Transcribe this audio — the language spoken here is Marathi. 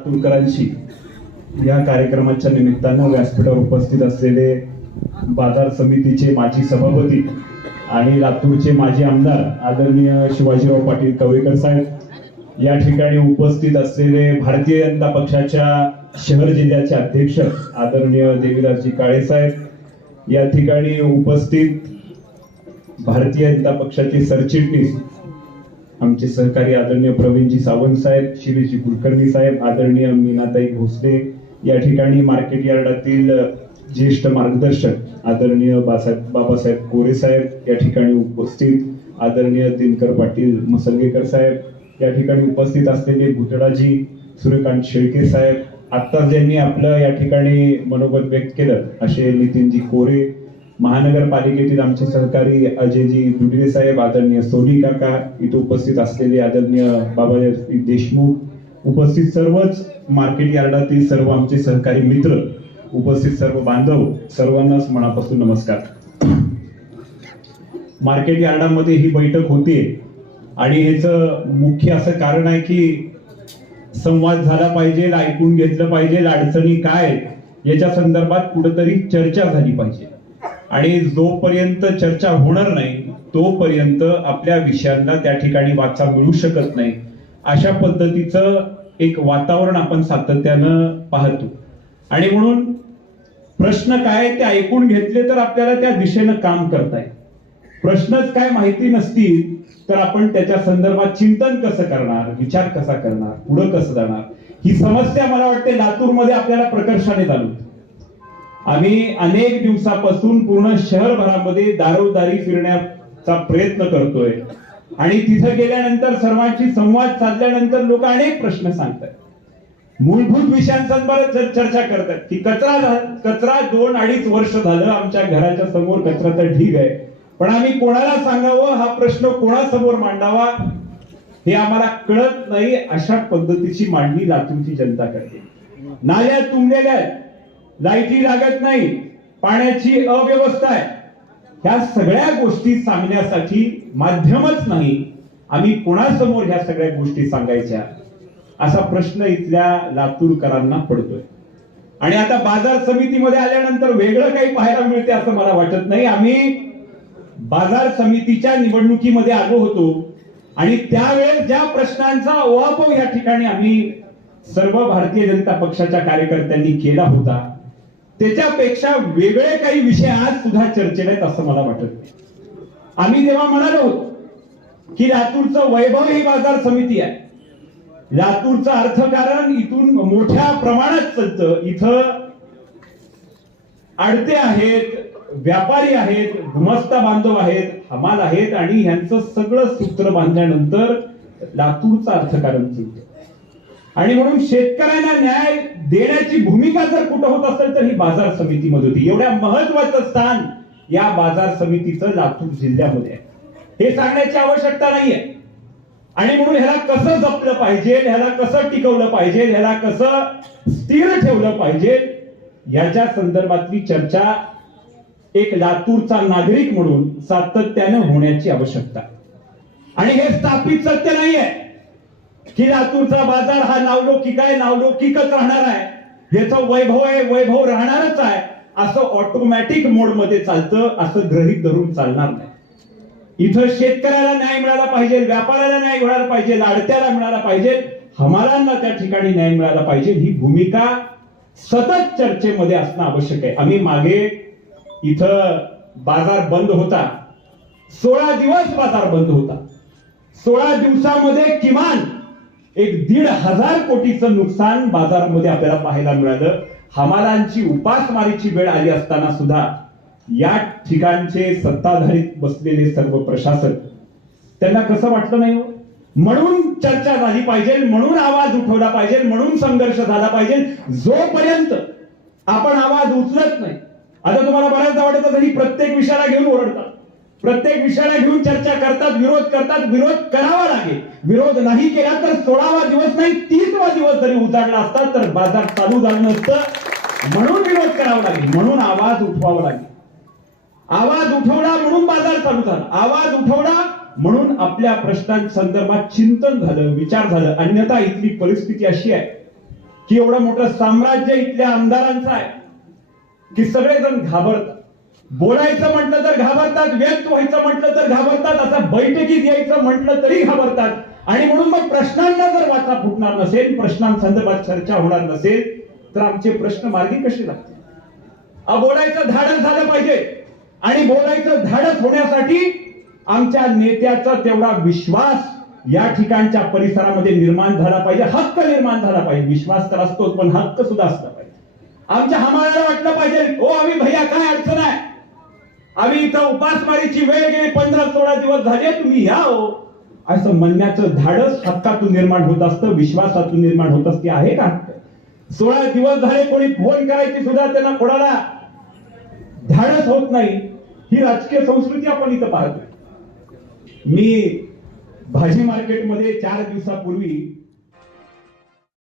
लातूरकरांशी या कार्यक्रमाच्या निमित्तानं व्यासपीठावर उपस्थित असलेले बाजार समितीचे माजी सभापती आणि लातूरचे माजी आमदार आदरणीय शिवाजीराव पाटील कवेकर साहेब, या ठिकाणी उपस्थित असलेले भारतीय जनता पक्षाच्या शहर जिल्ह्याचे अध्यक्ष आदरणीय देवीदासजी काळे साहेब, या ठिकाणी उपस्थित भारतीय जनता पक्षाचे सरचिटणीस आमचे सहकारी आदरणीय प्रवीणजी सावंत साहेब, शिरीषजी कुलकर्णी साहेब, आदरणीय मीनाताई भोसले, या ठिकाणी मार्केट यार्डातील ज्येष्ठ मार्गदर्शक आदरणीय बाबासाहेब कोरे साहेब, या ठिकाणी उपस्थित आदरणीय दिनकर पाटील मसलगेकर साहेब, या ठिकाणी उपस्थित असलेले भुतडाजी सूर्यकांत शेळके साहेब, आता ज्यांनी आपलं या ठिकाणी मनोगत व्यक्त केलं असे नितीनजी कोरे, महानगरपालिकेतील आमचे सहकारी अजयजी दुडरे साहेब, आदरणीय सोनी काका, इथे उपस्थित असलेले आदरणीय बाबाजी देशमुख, उपस्थित सर्वच मार्केट यार्डातील सर्व आमचे सहकारी मित्र, उपस्थित सर्व बांधव, सर्वांनाच मनापासून नमस्कार. मार्केट यार्डामध्ये ही बैठक होते आणि ह्याचं मुख्य असं कारण आहे की संवाद झाला पाहिजे, ऐकून घेतलं पाहिजे, अडचणी काय याच्या संदर्भात कुठेतरी चर्चा झाली पाहिजे. आणि जोपर्यंत चर्चा होणार नाही तोपर्यंत आपल्या विषयांना त्या ठिकाणी वाचा मिळू शकत नाही. अशा पद्धतीचं एक वातावरण आपण सातत्यानं पाहतो आणि म्हणून प्रश्न काय ते ऐकून घेतले तर आपल्याला त्या दिशेनं काम करता येईल. प्रश्नच काय माहिती नसतील तर आपण त्याच्या संदर्भात चिंतन कसं करणार, विचार कसा करणार, पुढे कसं जाणार, ही समस्या मला वाटते लातूरमध्ये आपल्याला प्रकर्षाने जाणवते. आम्ही अनेक दिवसापासून पूर्ण शहरभरामध्ये दारोदारी फिरण्याचा प्रयत्न करतोय आणि तिथे गेल्यानंतर सर्वांशी संवाद साधल्यानंतर लोक अनेक प्रश्न सांगतात, मूलभूत विषयांसंदर्भात चर्चा करतात की कचरा 2-2.5 वर्ष झालं आमच्या घराच्या समोर कचऱ्याचा ढीग आहे, पण आम्ही कोणाला सांगावं, हा प्रश्न कोणासमोर मांडावा हे आम्हाला कळत नाही. अशा पद्धतीची मांडणी लातूरची जनता करते. नाल्या तुंबलेल्या आहेत, लाईटी लागत नाही, पाण्याची अव्यवस्था आहे, ह्या सगळ्या गोष्टी सांगण्यासाठी माध्यमच नाही, आम्ही कोणासमोर ह्या सगळ्या गोष्टी सांगायच्या असा प्रश्न इथल्या लातूरकरांना पडतोय. आणि आता बाजार समितीमध्ये आल्यानंतर वेगळं काही पाहायला मिळते असं मला वाटत नाही. आम्ही बाजार समितीच्या निवडणुकीमध्ये आलो होतो आणि त्यावेळेस ज्या प्रश्नांचा ओहापोह या ठिकाणी आम्ही सर्व भारतीय जनता पक्षाच्या कार्यकर्त्यांनी केला होता त्याच्यापेक्षा वेगळे काही विषय आज सुद्धा चर्चेला आहेत असं मला वाटत. आम्ही जेव्हा म्हणालो होतो की लातूरचं वैभव ही बाजार समिती आहे, लातूरचं अर्थकारण इथून मोठ्या प्रमाणात चालतं, इथं आडते आहेत, व्यापारी आहेत, गुमस्ता बांधव आहेत, हमाल आहेत आणि यांचं सगळं सूत्र बांधल्यानंतर लातूरचं अर्थकारण चालतं. आणि म्हणून शेतकऱ्यांना न्याय देण्याची भूमिका जर कुठं होत असेल तर ही बाजार समितीमध्ये होती. एवढ्या महत्वाचं स्थान या बाजार समितीचं लातूर जिल्ह्यामध्ये आहे हे सांगण्याची आवश्यकता नाहीये. आणि म्हणून ह्याला कसं जपलं पाहिजे, ह्याला कसं टिकवलं पाहिजे, ह्याला कसं स्थिर ठेवलं पाहिजे याच्या संदर्भातली चर्चा एक लातूरचा नागरिक म्हणून सातत्यानं होण्याची आवश्यकता. आणि हे स्थापित सत्य नाहीये की लातूरचा बाजार हा नावलौकिक आहे, नावलौकिकच राहणार आहे, याचं वैभव आहे, वैभव राहणारच आहे असं ऑटोमॅटिक मोड मध्ये चालतं असं गृहीत धरून चालणार नाही. इथं शेतकऱ्याला न्याय मिळाला पाहिजे, व्यापाऱ्याला न्याय मिळाला पाहिजे, लाडत्याला मिळाला पाहिजे, हमालांना त्या ठिकाणी न्याय मिळाला पाहिजे, ही भूमिका सतत चर्चेमध्ये असणं आवश्यक आहे. आम्ही मागे इथं बाजार बंद होता, 16 दिवस बाजार बंद होता. 16 दिवसामध्ये किमान 1,500 कोटीचं नुकसान बाजारामध्ये आपल्याला पाहायला मिळालं. हमालांची उपासमारीची वेळ आली असताना सुद्धा या ठिकाणचे सत्ताधारीत बसलेले सर्व प्रशासक त्यांना कसं वाटलं नाही, म्हणून चर्चा झाली पाहिजे, म्हणून आवाज उठवला पाहिजे, म्हणून संघर्ष झाला पाहिजे. जोपर्यंत आपण आवाज उचलत नाही, आता तुम्हाला बऱ्याचदा वाटत असेल की प्रत्येक विषयाला घेऊन ओरडतात, प्रत्येक विषयाला घेऊन चर्चा करतात, विरोध करतात. विरोध करावा लागेल, विरोध नाही केला तर 16वा दिवस नाही 30वा दिवस जरी उजाडला असता तर बाजार चालू झालं नसतं. म्हणून विरोध करावा लागेल, म्हणून आवाज उठवावा लागेल. आवाज उठवला म्हणून बाजार चालू झाला, आवाज उठवला म्हणून आपल्या प्रश्नांसंदर्भात चिंतन झालं, विचार झालं. अन्यथा इथली परिस्थिती अशी आहे की एवढं मोठं साम्राज्य इथल्या आमदारांचं आहे की सगळेजण घाबरतात. बोलायचं म्हटलं तर घाबरतात, व्यक्त व्हायचं म्हटलं तर घाबरतात, आता बैठकीत यायचं म्हटलं तरी घाबरतात. आणि म्हणून मग प्रश्नांना जर वाचा फुटणार नसेल, प्रश्नांसंदर्भात चर्चा होणार नसेल तर आमचे प्रश्न मार्गी कसे लागतील? बोलायचं धाडस झालं पाहिजे आणि बोलायचं धाडस होण्यासाठी आमच्या नेत्याचा तेवढा विश्वास या ठिकाणच्या परिसरामध्ये निर्माण झाला पाहिजे, हक्क निर्माण झाला पाहिजे. विश्वास तर असतोच पण हक्क सुद्धा असला पाहिजे. आमच्या हमालाला वाटलं पाहिजे हो आम्ही भैया काय अडचण आहे, आम्ही इथं उपासमारीची वेळ गेली 15-16 दिवस झाले, तुम्ही या हो असं म्हणण्याचं धाडस हक्कातून निर्माण होत असतं, विश्वासातून निर्माण होत असते. आहे का? 16 दिवस झाले कोणी फोन करायची सुद्धा त्यांना कोणाला धाडस होत नाही. ही राजकीय संस्कृती आपण इथं पाहतो. मी भाजी मार्केटमध्ये 4 दिवसापूर्वी